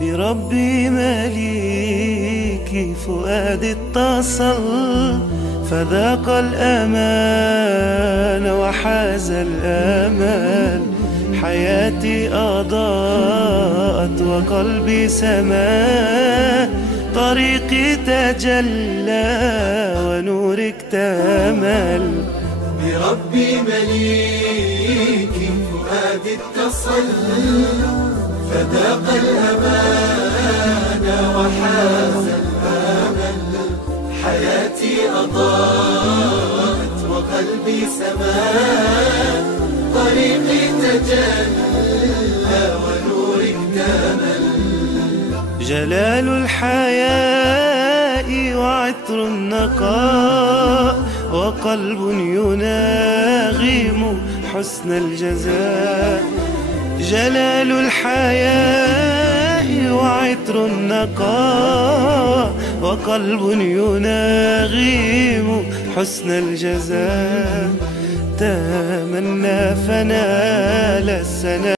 بربي مليكي فؤادي اتصل، فذاق الأمان وحاز الأمل. حياتي أضاءت وقلبي سما، طريقي تجلى ونورك اكتمل. بربي مليكي فؤادي اتصل، فذاق الأمان وحاز الأمل. حياتي أضاءت وقلبي سما، طريقي تجلى ونورك اكتمل. جلال الحياء وعطر النقاء، وقلب يناغم حسن الجزاء. جلال الحياء وعطر النقاء، وقلب يناغم حسن الجزاء. تمنى فنال السناء